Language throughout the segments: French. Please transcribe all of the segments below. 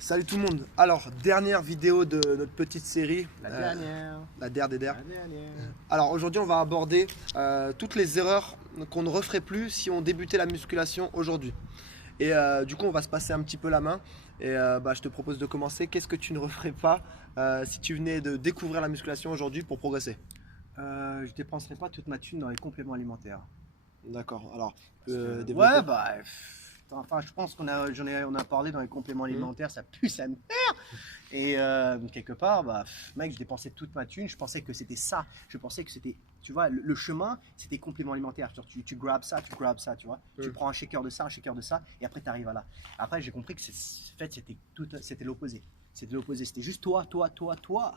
Salut tout le monde. Alors, dernière vidéo de notre petite série. La dernière. La der des der. La dernière. Alors aujourd'hui, on va aborder toutes les erreurs qu'on ne referait plus si on débutait la musculation aujourd'hui. Et du coup, on va se passer un petit peu la main. Et je te propose de commencer. Qu'est-ce que tu ne referais pas si tu venais de découvrir la musculation aujourd'hui pour progresser? Je dépenserai pas toute ma thune dans les compléments alimentaires. D'accord. Alors, Ouais, enfin, je pense on a parlé dans les compléments alimentaires, ça pue sa mère. Et quelque part, mec, je dépensais toute ma thune. Je pensais que c'était ça. Je pensais que c'était, tu vois, le chemin, c'était compléments alimentaires. Genre, tu grabs ça, tu vois. Tu prends un shaker de ça, et après, tu arrives à là. Après, j'ai compris que en fait, c'était l'opposé. C'était l'opposé. C'était juste toi. Tu vois.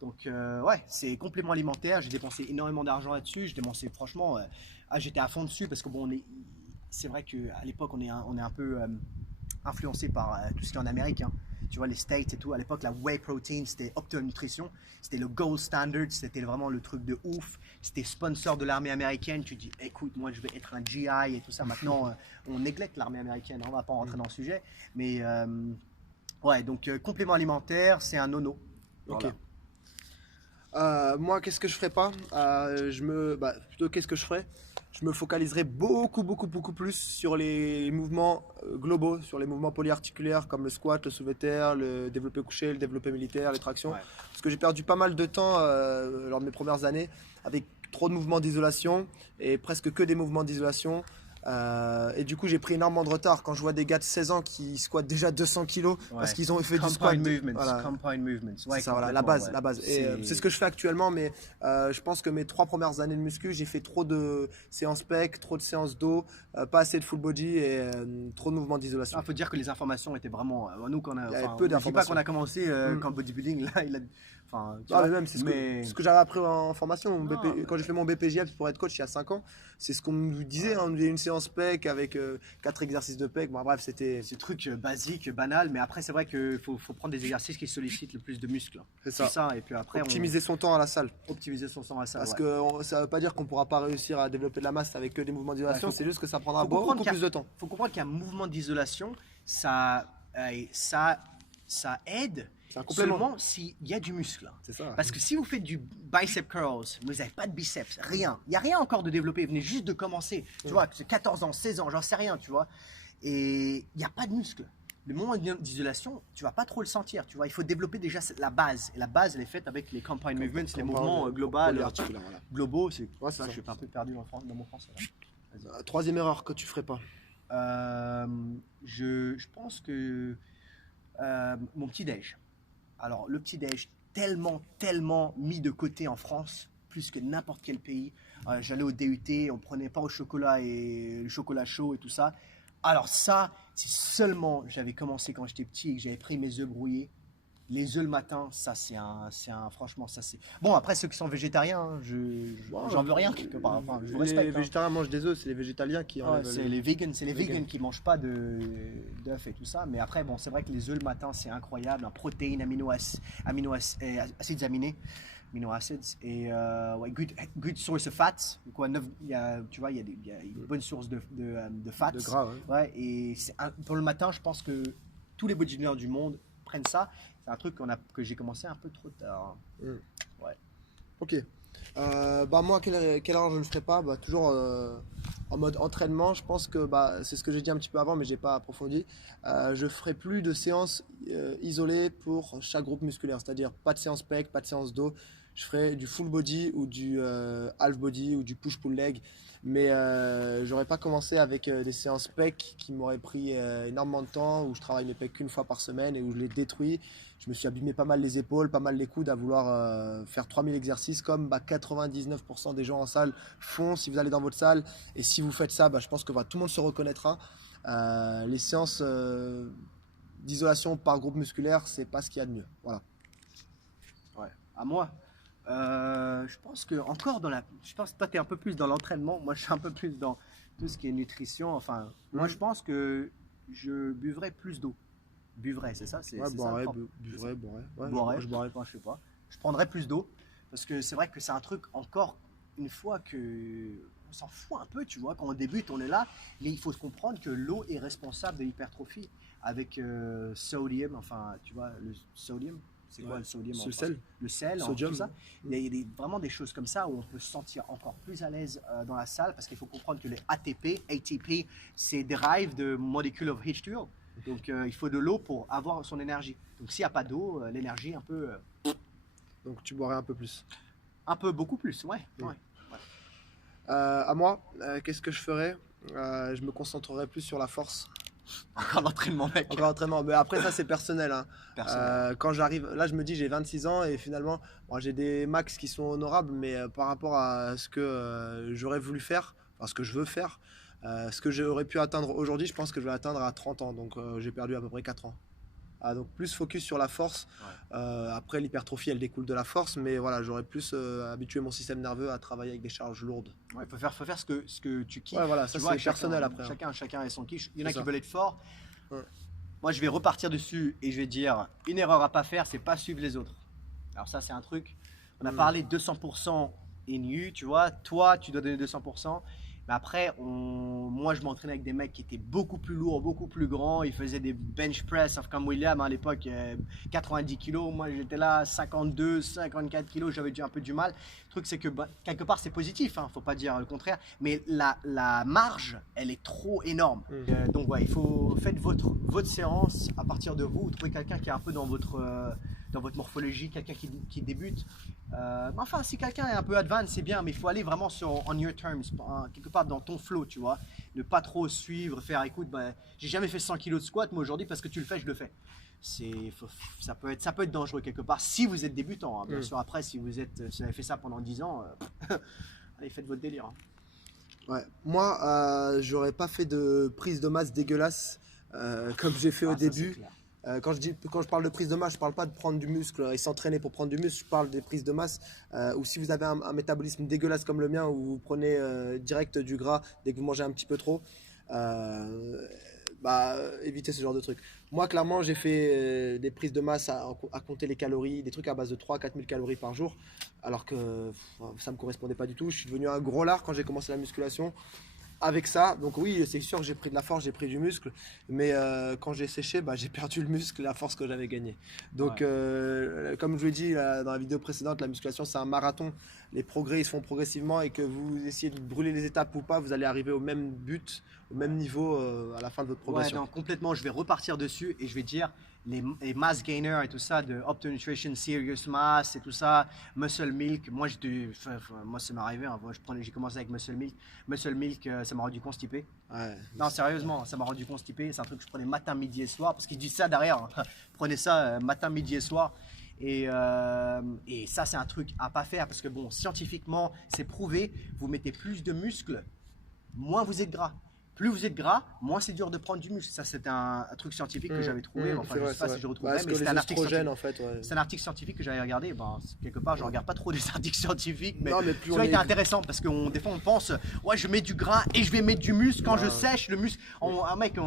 Donc, ouais, c'est compléments alimentaires. J'ai dépensé énormément d'argent là-dessus. Je dépensais, franchement, j'étais à fond dessus parce que bon, c'est vrai qu'à l'époque, on est un peu influencé par tout ce qui est en Amérique. Hein. Tu vois, les States et tout. À l'époque, la whey protein, c'était Optimum Nutrition. C'était le gold standard. C'était vraiment le truc de ouf. C'était sponsor de l'armée américaine. Tu dis, écoute, moi, je vais être un GI et tout ça. Maintenant, on néglecte l'armée américaine. Hein. On va pas rentrer dans le sujet. Mais, ouais, donc, complément alimentaire, c'est un no-no. Ok. Voilà. Moi, qu'est-ce que je ferais pas? Plutôt, qu'est-ce que je ferais? Je me focaliserai beaucoup plus sur les mouvements globaux, sur les mouvements polyarticulaires comme le squat, le soulevé de terre, le développé couché, le développé militaire, les tractions. Ouais. Parce que j'ai perdu pas mal de temps lors de mes premières années avec trop de mouvements d'isolation et presque que des mouvements d'isolation. Et du coup, j'ai pris énormément de retard quand je vois des gars de 16 ans qui squattent déjà 200 kilos parce qu'ils ont fait du squat. Compound movements. Ouais, C'est ça, voilà, la base. Et c'est ce que je fais actuellement, mais je pense que mes 3 premières années de muscu, j'ai fait trop de séances pec, trop de séances dos, pas assez de full body et trop de mouvements d'isolation. Il faut dire que les informations étaient vraiment. Nous, quand on a, Il y avait enfin, peu on dit pas d'informations. qu'on a commencé qu'en bodybuilding, là, il a. Enfin, tu Ah, vois, mais même, c'est ce que j'avais appris en formation. Quand j'ai fait mon BPJEPS pour être coach il y a 5 ans, c'est ce qu'on nous disait. Hein, on faisait une séance pec avec 4 exercices de pec. Bon, bref, c'était. c'est truc basique, banal, mais après, c'est vrai qu'il faut prendre des exercices qui sollicitent le plus de muscles. C'est ça. Et puis après, Optimiser son temps à la salle. optimiser son sang à ça. Parce Ouais. que ça veut pas dire qu'on pourra pas réussir à développer de la masse avec que des mouvements d'isolation, Ouais, c'est juste que ça prendra faut beaucoup comprendre plus de temps. Il faut comprendre qu'un mouvement d'isolation, ça aide C'est un complément. seulement s'il y a du muscle. C'est ça. Parce que si vous faites du bicep curls, vous n'avez pas de biceps, rien. Il n'y a rien encore de développé, venez juste de commencer. Tu vois, c'est 14 ans, 16 ans, j'en sais rien, tu vois. Et il n'y a pas de muscle. Le moment d'isolation, tu vas pas trop le sentir, tu vois. Il faut développer déjà la base. Et la base, elle est faite avec les compound movements, les mouvements globaux. C'est Ouais, c'est ça. je suis un peu perdu dans mon français. Là. Troisième erreur que tu ferais pas. Je pense que mon petit-déj. Alors, le petit-déj, tellement mis de côté en France, plus que n'importe quel pays. J'allais au DUT, on prenait pas au chocolat et le chocolat chaud et tout ça. Alors ça, si seulement j'avais commencé quand j'étais petit et que j'avais pris mes œufs brouillés, les œufs le matin, ça franchement, ça c'est. Bon, après ceux qui sont végétariens, hein, j'en veux rien quelque part. Enfin, je vous Les respecte. Hein. végétariens mangent des œufs, c'est les végétaliens qui Ouais, enlèvent c'est les vegans qui mangent pas d'œufs et tout ça. Mais après, bon, c'est vrai que les œufs le matin, c'est incroyable. Un protéine, acides aminés, amino acids et ouais, good source of fats. Quoi, tu vois, il y a une bonne source de fats. de gras. Ouais. Ouais, et pour le matin, je pense que tous les bodybuilders du monde prennent ça. C'est un truc que j'ai commencé un peu trop tard. Ouais. Ok. Moi, quelle erreur je ne ferai pas? Toujours en mode entraînement, je pense que c'est ce que j'ai dit un petit peu avant, mais j'ai pas approfondi. Je ferai plus de séances isolées pour chaque groupe musculaire, c'est-à-dire pas de séance pec, pas de séance dos. Je ferai du full body ou du half body ou du push-pull leg, mais j'aurais pas commencé avec des séances pec qui m'auraient pris énormément de temps, où je travaille mes pecs qu'une fois par semaine et où je les détruis. Je me suis abîmé pas mal les épaules, pas mal les coudes à vouloir faire 3000 exercices comme 99% des gens en salle font si vous allez dans votre salle. Et si vous faites ça, je pense que tout le monde se reconnaîtra. Les séances d'isolation par groupe musculaire, c'est pas ce qu'il y a de mieux. Voilà. Ouais. À moi. Je pense que je pense que toi tu es un peu plus dans l'entraînement, moi je suis un peu plus dans tout ce qui est nutrition. Enfin, moi je pense que je buvrais plus d'eau. Buvrais, c'est ça, Ouais, boirais. Je boirais pas, je sais pas. Je prendrais plus d'eau parce que c'est vrai que c'est un truc encore une fois que on s'en fout un peu, tu vois. Quand on débute, on est là, mais il faut se comprendre que l'eau est responsable de l'hypertrophie. avec sodium, enfin, tu vois, le sodium, c'est quoi le sodium en Le français? sel. Le sel, Sodium. tout ça. Il y a vraiment des choses comme ça où on peut se sentir encore plus à l'aise dans la salle parce qu'il faut comprendre que les ATP, c'est derive de molecule of H2O. Donc il faut de l'eau pour avoir son énergie. Donc s'il n'y a pas d'eau, l'énergie un peu... Donc tu boirais un peu plus. un peu beaucoup plus, ouais. Mm. ouais. À moi, qu'est-ce que je ferais? Je me concentrerais plus sur la force. Encore l'entraînement, mec. Encore l'entraînement. Mais après, ça, c'est personnel, hein. Personnel. Quand j'arrive, là, je me dis, j'ai 26 ans et finalement, bon, j'ai des max qui sont honorables, mais par rapport à ce que j'aurais voulu faire, enfin, ce que je veux faire, ce que j'aurais pu atteindre aujourd'hui, je pense que je vais atteindre à 30 ans. Donc, j'ai perdu à peu près 4 ans. Donc, plus focus sur la force. Après, l'hypertrophie, elle découle de la force, mais voilà, j'aurais plus habitué mon système nerveux à travailler avec des charges lourdes. Ouais, faut faire ce que tu kiffes. Ouais, voilà, Tu ça, vois, c'est personnel après, hein. Chacun a son kiff. Il y en a C'est qui ça. veulent être forts. Ouais. Moi, je vais repartir dessus et je vais dire une erreur à pas faire, c'est pas suivre les autres. Alors ça, c'est un truc. On a parlé de 200% in you, tu vois. Toi, tu dois donner 200%. Mais après, moi, je m'entraînais avec des mecs qui étaient beaucoup plus lourds, beaucoup plus grands. Ils faisaient des bench press, comme William à l'époque, 90 kilos. Moi, j'étais là, 52, 54 kilos. J'avais un peu du mal. Le truc, c'est que quelque part, c'est positif. Hein, faut pas dire le contraire. Mais la marge, elle est trop énorme. Donc, ouais, faites votre séance à partir de vous. Trouvez quelqu'un qui est un peu dans votre morphologie, quelqu'un qui débute. Enfin, si quelqu'un est un peu advanced, c'est bien, mais il faut aller vraiment on your terms, quelque part dans ton flow, tu vois. Ne pas trop suivre, faire écoute, j'ai jamais fait 100 kilos de squat, mais aujourd'hui, parce que tu le fais, je le fais. Ça peut être dangereux quelque part si vous êtes débutant. Hein. Bien sûr, après, si vous avez fait ça pendant 10 ans, allez, faites votre délire. Hein. Ouais. Moi, j'aurais pas fait de prise de masse dégueulasse comme j'ai fait au début. Quand je parle de prise de masse, je ne parle pas de prendre du muscle et s'entraîner pour prendre du muscle, je parle des prises de masse où si vous avez un métabolisme dégueulasse comme le mien, où vous prenez direct du gras dès que vous mangez un petit peu trop, évitez ce genre de trucs. Moi, clairement, j'ai fait des prises de masse à compter les calories, des trucs à base de 3-4 000 calories par jour, alors que ça ne me correspondait pas du tout. Je suis devenu un gros lard quand j'ai commencé la musculation. Avec ça, donc oui, c'est sûr que j'ai pris de la force, j'ai pris du muscle, mais quand j'ai séché, j'ai perdu le muscle, la force que j'avais gagnée. Donc, comme je vous l'ai dit dans la vidéo précédente, la musculation c'est un marathon. Les progrès ils se font progressivement et que vous essayez de brûler les étapes ou pas, vous allez arriver au même but, au même niveau à la fin de votre progression. Ouais, non, complètement. Je vais repartir dessus et je vais dire les mass gainers et tout ça, de Optimum Nutrition, Serious Mass et tout ça, Muscle Milk. Moi, ça m'est arrivé. Hein. J'ai commencé avec Muscle Milk. Muscle Milk, ça m'a rendu constipé. Ouais. Non, sérieusement, ça m'a rendu constipé. C'est un truc que je prenais matin, midi et soir parce qu'ils disent ça derrière. Hein. Prenez ça matin, midi et soir. Et ça, c'est un truc à pas faire parce que, bon, scientifiquement, c'est prouvé. Vous mettez plus de muscles, moins vous êtes gras. Plus vous êtes gras, moins c'est dur de prendre du muscle. Ça, c'est un truc scientifique que j'avais trouvé. Enfin, je ne sais pas si je retrouverai, mais c'est un article scientifique. En fait, c'est un article scientifique que j'avais regardé. Quelque part, je ne regarde pas trop des articles scientifiques, mais, non, mais plus ça a été intéressant parce que des fois, on pense, ouais, je mets du gras et je vais mettre du muscle. Quand je sèche le muscle, un mec, plus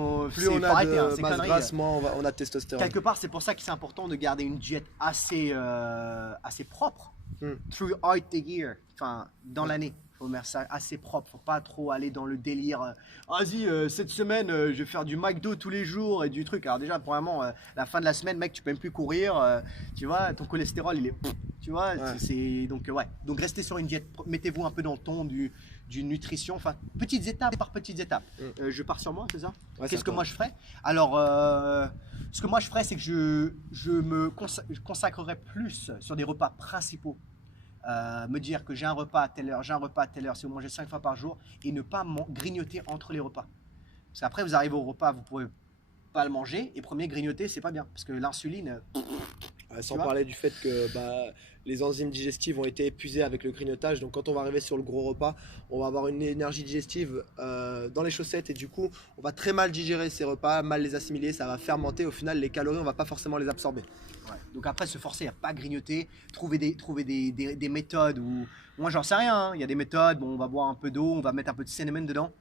on a de masse grasse, moins on a de testostérone. Quelque part, c'est pour ça que c'est important de garder une diète assez propre throughout the year, enfin, dans l'année. Faut mettre ça assez propre, faut pas trop aller dans le délire. Vas-y, cette semaine, je vais faire du McDo tous les jours et du truc. Alors déjà, premièrement, la fin de la semaine, mec, tu peux même plus courir. Tu vois, ton cholestérol, il est, tu vois, donc restez sur une diète. Mettez-vous un peu dans le ton du nutrition. Enfin, petites étapes par petites étapes. Je pars sur moi, c'est ça? Qu'est-ce que moi je ferais? Alors, ce que moi je ferais, c'est que je me consacrerais plus sur des repas principaux. Me dire que j'ai un repas à telle heure, si vous mangez 5 fois par jour et ne pas grignoter entre les repas. Parce qu'après vous arrivez au repas, vous ne pouvez pas le manger et premier grignoter, c'est pas bien parce que l'insuline... sans parler du fait que les enzymes digestives ont été épuisées avec le grignotage, donc quand on va arriver sur le gros repas, on va avoir une énergie digestive dans les chaussettes et du coup on va très mal digérer ces repas, mal les assimiler, ça va fermenter, au final les calories on va pas forcément les absorber. Ouais. Donc après se forcer à pas grignoter, trouver des méthodes où, moi j'en sais rien, hein. Il y a des méthodes, bon, on va boire un peu d'eau, on va mettre un peu de cinnamon dedans.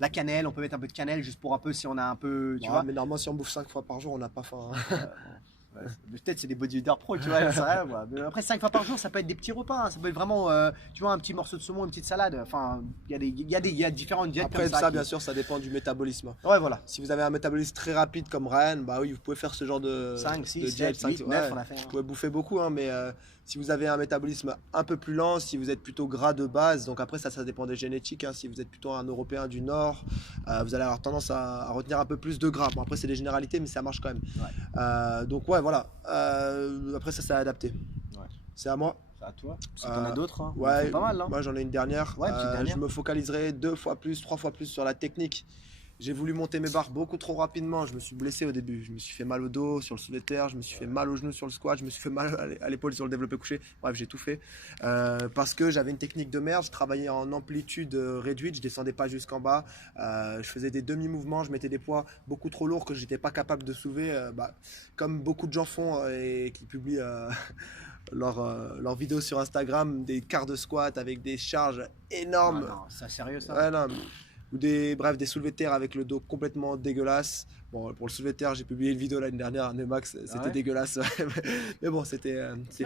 La cannelle, on peut mettre un peu de cannelle juste pour un peu si on a un peu, tu vois. Mais normalement si on bouffe 5 fois par jour on n'a pas faim. Hein. Peut-être c'est des bodybuilders pro, tu vois, j'en sais rien, moi. Mais après 5 fois par jour, ça peut être des petits repas, hein. Ça peut être vraiment, tu vois, un petit morceau de saumon, une petite salade. Enfin, il y a différentes diètes Après, comme ça, qui- bien sûr, ça dépend du métabolisme. Ouais, voilà. Si vous avez un métabolisme très rapide comme Ryan, bah oui, vous pouvez faire ce genre de 5, 6, de 7, diète, 8, 9, on a fait. vous pouvez bouffer beaucoup, hein, mais si vous avez un métabolisme un peu plus lent, si vous êtes plutôt gras de base, donc après ça dépend des génétiques, hein. Si vous êtes plutôt un Européen du Nord, vous allez avoir tendance à retenir un peu plus de gras. Bon, après c'est des généralités, mais ça marche quand même. Donc ouais, voilà. Après ça, c'est adapté. Ouais. C'est à moi. C'est à toi. Si t'en as d'autres, hein. Ouais, C'est pas mal, hein. moi j'en ai une dernière. Ouais, petite dernière. Je me focaliserai 2 fois plus, 3 fois plus sur la technique. J'ai voulu monter mes barres beaucoup trop rapidement. Je me suis blessé au début. Je me suis fait mal au dos sur le soulevé de terre. Je me suis fait mal au genou sur le squat. Je me suis fait mal à l'épaule sur le développé couché. Bref, j'ai tout fait. Parce que j'avais une technique de merde. Je travaillais en amplitude réduite. Je descendais pas jusqu'en bas. Je faisais des demi-mouvements. Je mettais des poids beaucoup trop lourds que je n'étais pas capable de soulever. Comme beaucoup de gens font et qui publient leurs vidéos sur Instagram, des quarts de squat avec des charges énormes. Non, c'est sérieux ça. Ouais, non, ou des soulevés de terre avec le dos complètement dégueulasse. Bon, pour le soulevé de terre, j'ai publié une vidéo l'année dernière, Nemax, c'était ouais dégueulasse. Mais bon, c'est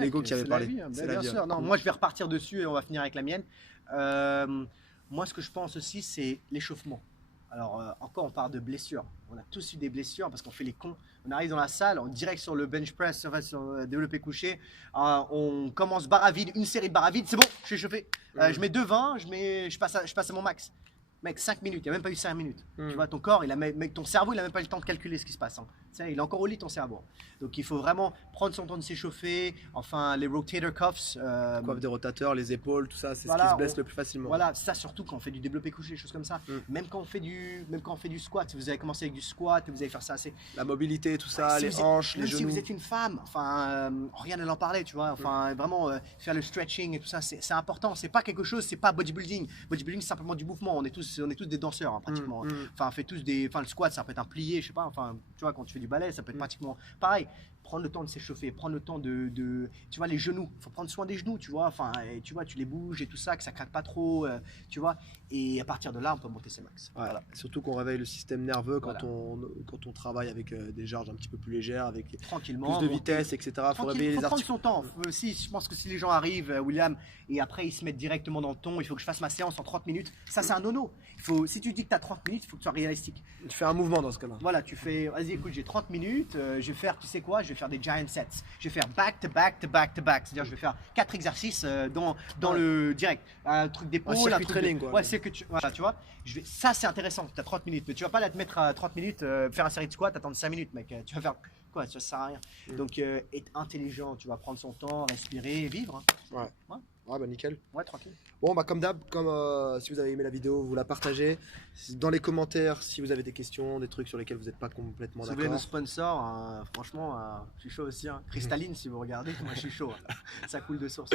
l'ego qui avait parlé. Vie, hein. C'est Bien la vie, sûr. hein. Non, moi je vais repartir dessus et on va finir avec la mienne. Moi, ce que je pense aussi, c'est l'échauffement. Alors, encore, on parle de blessures. On a tous eu des blessures parce qu'on fait les cons. On arrive dans la salle, on direct sur le bench press, sur le développé couché. On commence barre à vide, une série de barres à vide. C'est bon, je suis échauffé. Je mets 2,20, je passe à mon max. Mec, 5 minutes, il n'y a même pas eu 5 minutes. Tu vois, ton corps, ton cerveau, il n'a même pas eu le temps de calculer ce qui se passe, hein. Tu sais, il est encore au lit, ton cerveau. Donc il faut vraiment prendre son temps de s'échauffer. Enfin, les rotator cuffs. Coiffe des rotateurs, les épaules, tout ça, c'est Voilà, ce qui se blesse le plus facilement. Voilà, ça surtout quand on fait du développé couché, des choses comme ça. Même quand on fait du squat, si vous avez commencé avec du squat, vous allez faire ça assez. La mobilité, tout ça, Si les vous êtes- hanches, les même si genoux. vous êtes une femme, enfin, rien à en parler, tu vois. Enfin, vraiment, faire le stretching et tout ça, c'est important. C'est pas quelque chose, c'est pas bodybuilding. Bodybuilding, c'est simplement du mouvement. On est tous des danseurs, hein, pratiquement. Enfin, on fait tous le squat, ça peut être un plié, je sais pas. Enfin, tu vois, quand tu fais du ballet, ça peut être pratiquement pareil. Prendre le temps de s'échauffer, prendre le temps tu vois, les genoux. Il faut prendre soin des genoux, tu vois. Enfin, et tu vois, tu les bouges et tout ça, que ça craque pas trop, tu vois. Et à partir de là, on peut monter ses max. Ouais, Voilà. surtout qu'on réveille le système nerveux quand, Voilà. quand on travaille avec des charges un petit peu plus légères, avec Tranquillement. plus de vitesse, etc. Il faut réveiller les prendre articulations. son temps. Je pense que si les gens arrivent, William, et après ils se mettent directement dans le ton, il faut que je fasse ma séance en 30 minutes. Ça, c'est un nono. Si tu dis que tu as 30 minutes, il faut que tu sois réalistique. Tu fais un mouvement dans ce cas-là. Voilà, tu fais, vas-y, écoute, j'ai 30 minutes, je vais faire, tu sais quoi, je vais faire des giant sets. Je vais faire back to back to back to back. C'est-à-dire, je vais faire 4 exercices dans le direct. Un truc d'épaule, circuit un truc training, de... quoi. Ouais, c'est que tu, voilà, tu vois. Ça, c'est intéressant, tu as 30 minutes, mais tu vas pas la te mettre à 30 minutes, faire une série de squats, attendre 5 minutes, mec. Tu vas faire quoi, ça sert à rien. Donc, être intelligent, tu vas prendre son temps, respirer, vivre. Hein. Ouais, bah nickel. Ouais, tranquille. Bon, bah comme d'hab, si vous avez aimé la vidéo, vous la partagez. Dans les commentaires, si vous avez des questions, des trucs sur lesquels vous n'êtes pas complètement Si vous voulez nos d'accord. sponsors, franchement, je suis chaud aussi. Hein. Cristalline, si vous regardez, moi je suis chaud. Hein. Ça coule de source.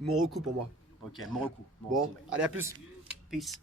Mon recours pour moi. Ok, mon recours. Bon, allez, à plus. Peace.